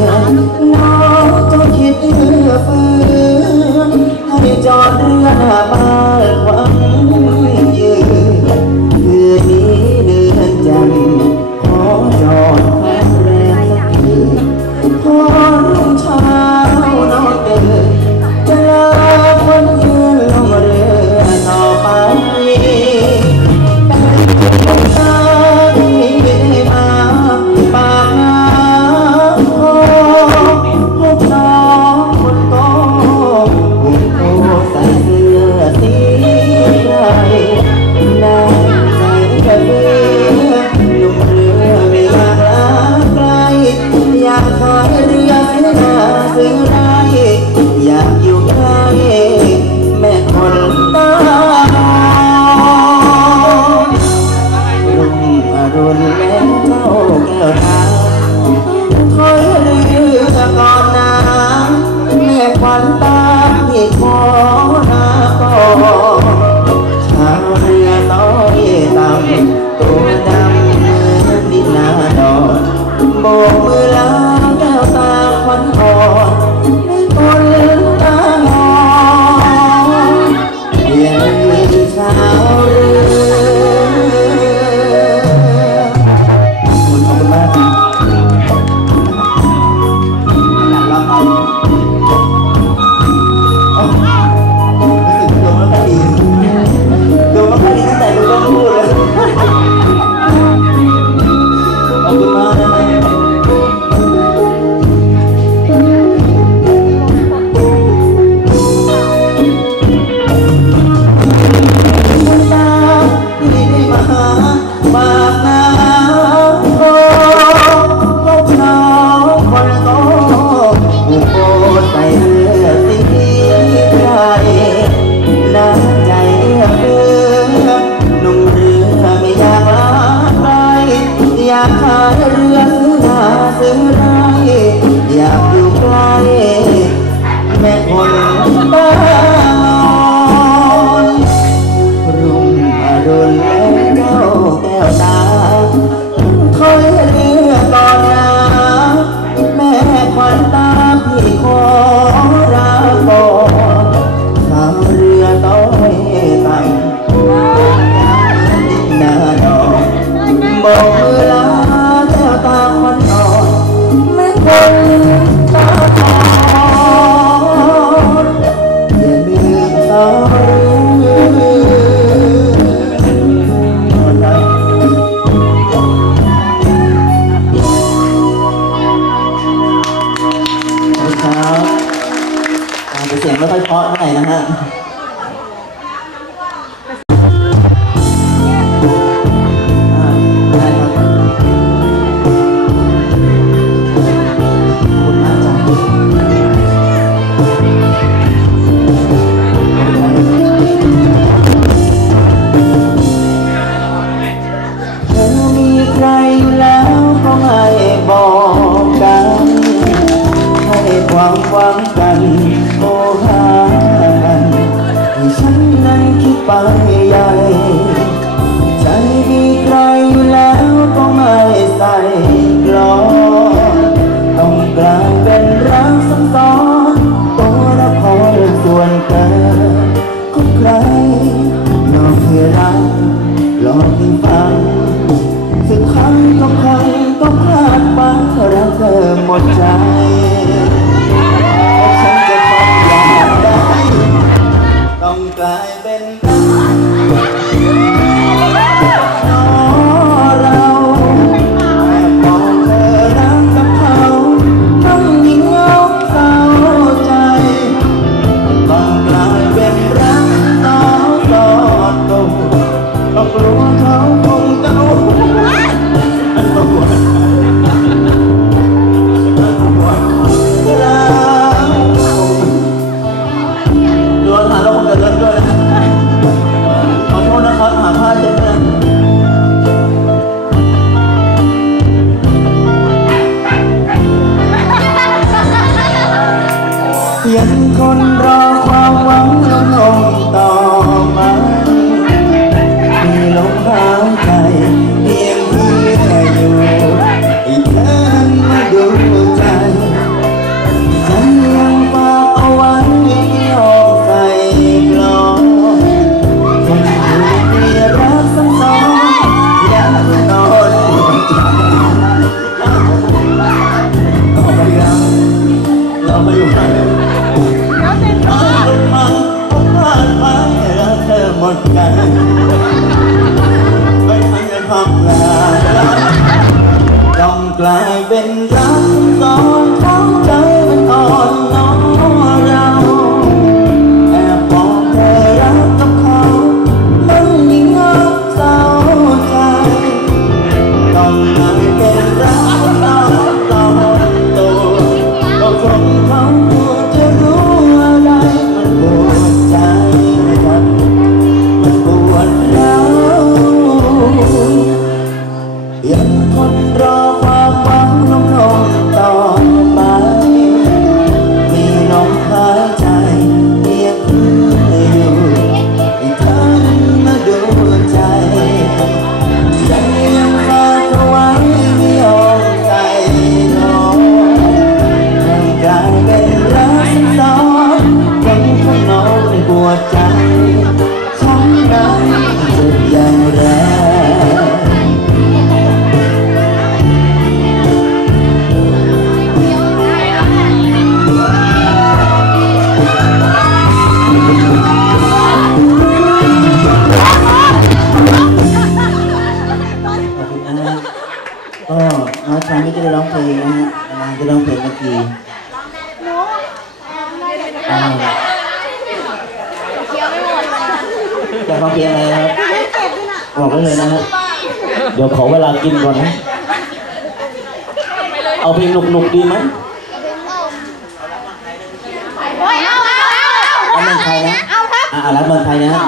ណាទៅជាទឿពឿហើយចតរឿនបា อยากอยู่ใกล้แม่คนตาดอนรุ่มอรุณแม่เจ้าแก้วตาคอยเรือก่อนนะแม่ควันตาที่ขอนาก่อนชาวเรือต้อยต่ำตัวดำเหมือนดินนาดอนโบันโอ้หากันให้ฉันนั้นคิดไปใหญ่ใจมีใครอยแล้วก็ไม่ใส่กรอต้องกลายเป็นรักซ้ำซ้อนตัวละครส่วนเกินของในอกเธอรักหลอกให้ฟังสุดท้ายก็คงต้องพลาดไรัเธอหมดใจ ค ก็น้องชายก็จะได้ร้องเพลงนะฮะนางจะร้องเพลงเมื่อกี้อ่าจะร้องเพลงอะไรครับบอกได้เลยนะฮะเดี๋ยวขอเวลากินก่อนนะ เอาเพลงหนุกๆดีไหมรักเมืองไทยนะอ่ารักเมืองไทยนะฮะ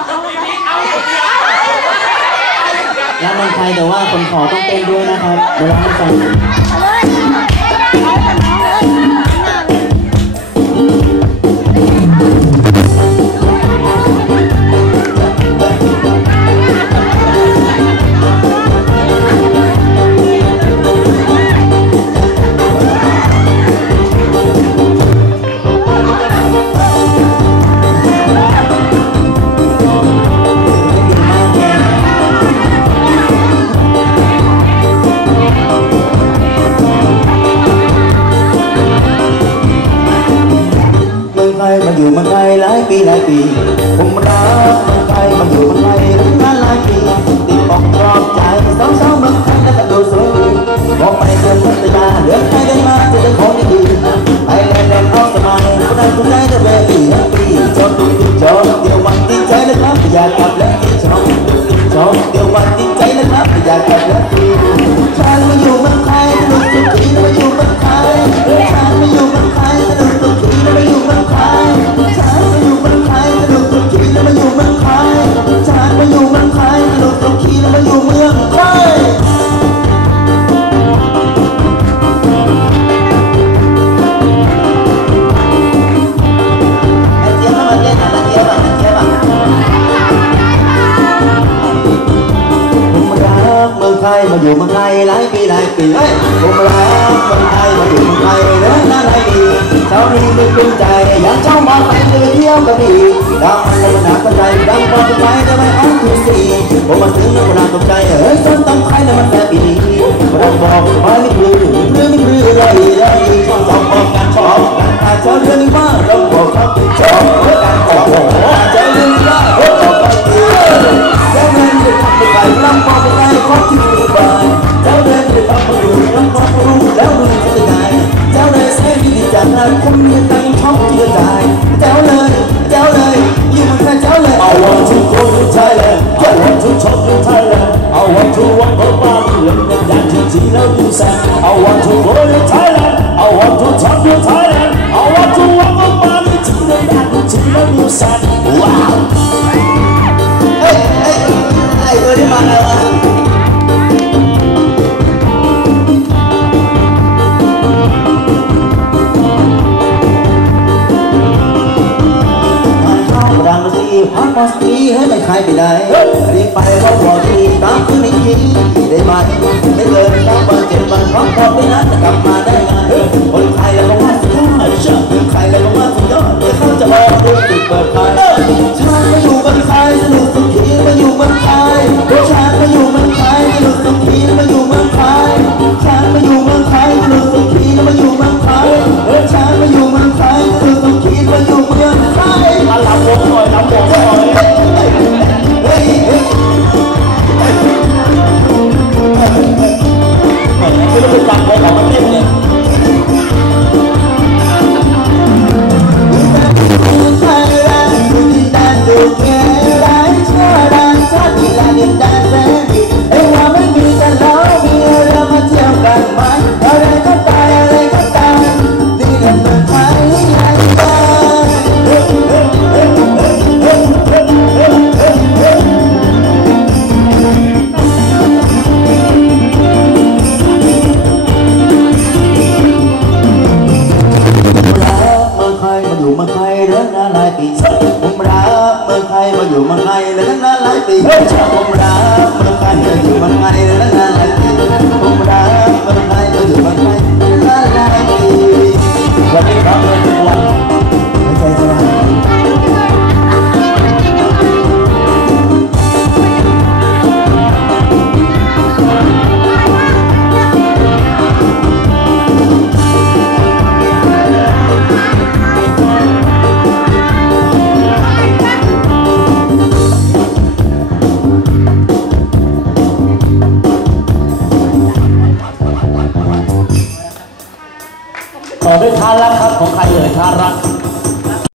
รักเมืองไทยแต่ว่าคนขอต้องเต้นด้วยนะครับเดี๋ยวร้องให้ฟัง ไทยมาอยู่เมืองไทยหลายปีหลายปีเฮ้ยผมรักเมืองไทยมาอยู่เมืองไทยเดินนานหลายปีเช้านี้นึกเป็นใจอยากเช่ามาไปจะไปเที่ยวกระบี่ดาวมันเลยหนักใจดังพอจะไปจะไม่อ้อนทุกสีผมมาถึงแล้วก็น่าตกใจเฮ้ยส้นตำไทยน่ะมันแซ่บอีเราบอกว่าไม่คือเรื่องไม่คืออะไรอะไรชอบชอบบอกกันชอบกันอาจจะเรื่องนี้ว่าเราบอก จริงๆแล้วดูแสน I want to go to Thailand I want to talk to ีหากว่าสีให้ได้ใครไปได้รีบไปเราะว่าดีตามคือไม่คิดได้ไหมไม่เกินตามวันเจ็ดวันพร้อมพอไปนั้นจะกลับมาได้ไงคนใครแล้วก็ว่าสุดยอดใครแล้วก็ว่าสุดยอดเดี๋ยวเขาจะบอกเรื่องติดเปิดไฟฉันมาอยู่บนใครสนุกสุที่มาอยู่บนใค